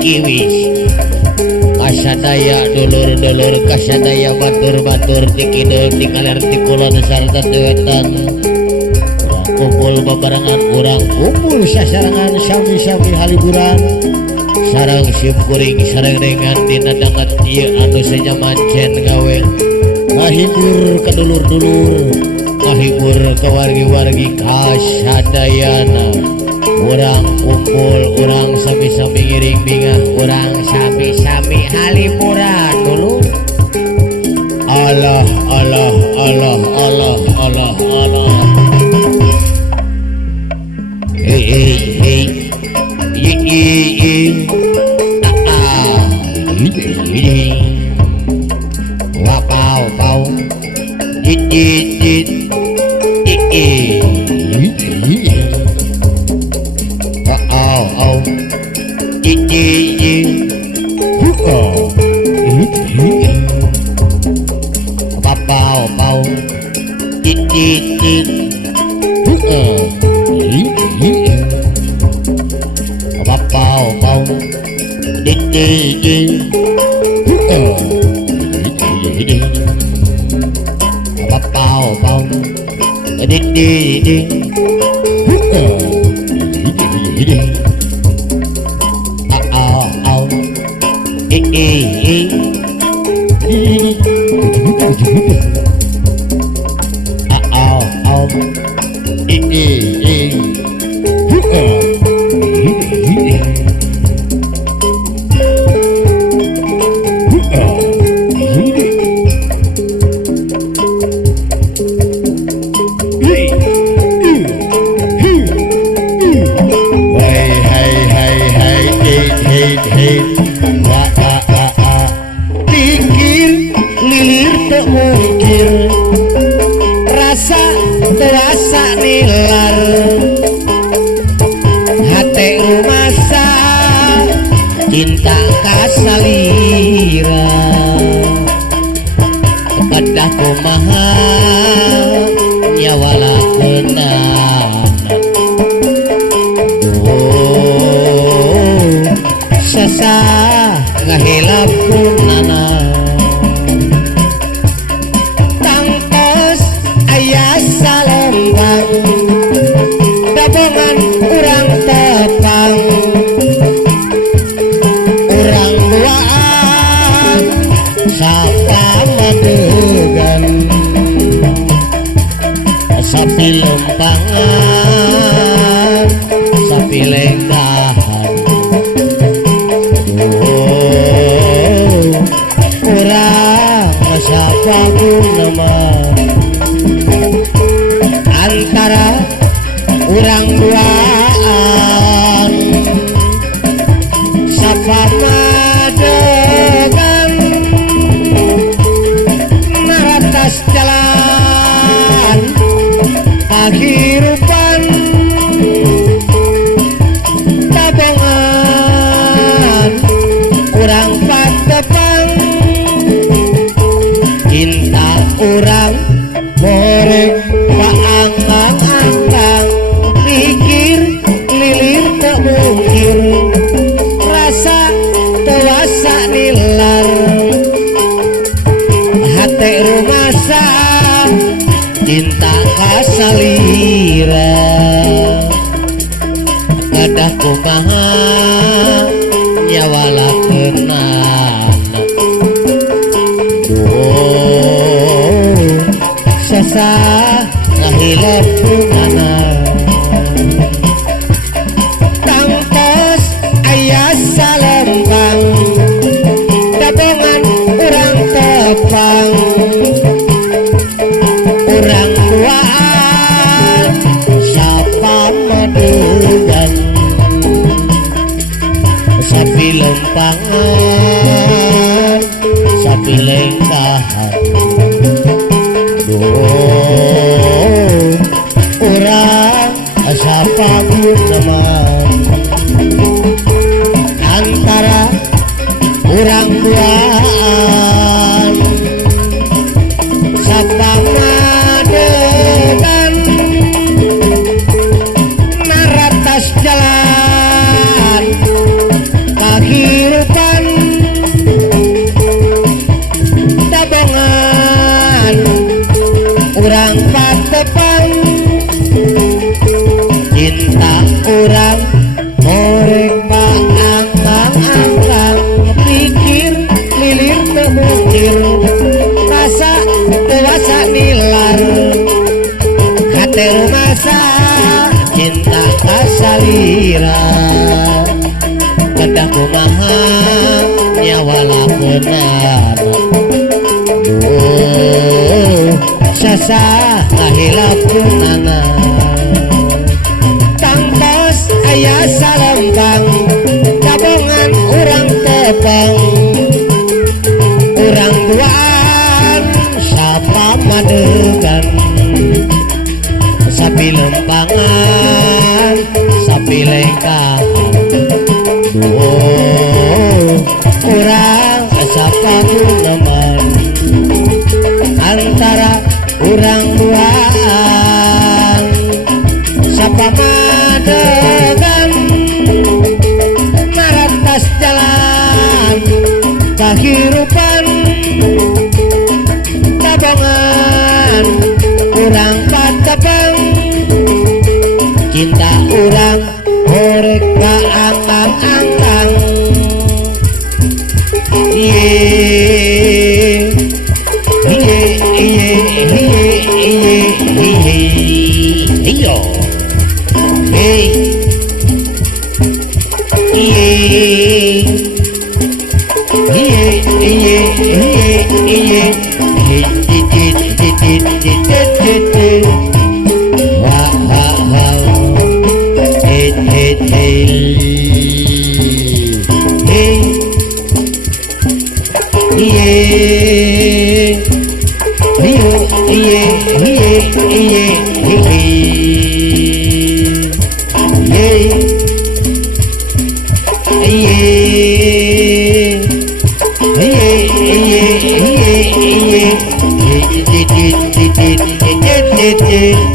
iki wis kasadaya dulur-dulur kasadaya batur-batur tikidul tikaler tikulon sarta wetan kumpul bebarengan urang kumpul sasarangan sami-sami haliburan sarang siup kuring sarang dengan dina dangat ieu anu sanyamancen gawe ngahibur ka dulur-dulur ngahibur ka wargi-wargi kasadayana urang kumpul urang sami-sami ngiring bingah urang sami-sami haliburan dulur Allah Allah Allah Allah Allah Allah hey hey hey ye ye ye wa pau pau ye ye ye ye wa au au ye ye ye wa pau pau ye ye ye pau pau di pau pau di au terasa nilar hati rumasa cinta kasalira kedah kumaha nyawala kenan sasa ngahilap kunana salembang gabungan urang tetang urang duaan sakamadegan sapi lempangan sapi lenggahan urang sapagun nama antara urang duaan sapamadegan naratas jalan kehidupan tabungan urang patepang cinta urang borek angkang-angkang pikir lilir tak mungkin rasa tewasa nilar hati rumasa cinta kasalira kadah kumaha nyawala kenan sasa ngahilap kumana tangkos ayah salembang gabungan urang tepang urang duaan sapamadegan sapi lempangan sapi lengkahan urang sapagun teman antara urang duaan sapamadegan naratas jalan kaki masa cinta kasalira kedah kumaha nyawa lapunan sasa ngahilapkeunana tangtos aya salempang kabongan urang tepeng urang duaan sapamadegan sapi lempangan sapi lengkap urang sakabuneman antara urang duaan sapamadegan maratas jalan kahirupan tabongan urang patepeng cinta urang horek kaangkang-angkang iye iye iye iye iye iye iyo hey iye iye iye iye iye wah wah wah hey hey hey hey iye iyo iye iye iye iye iye iye iye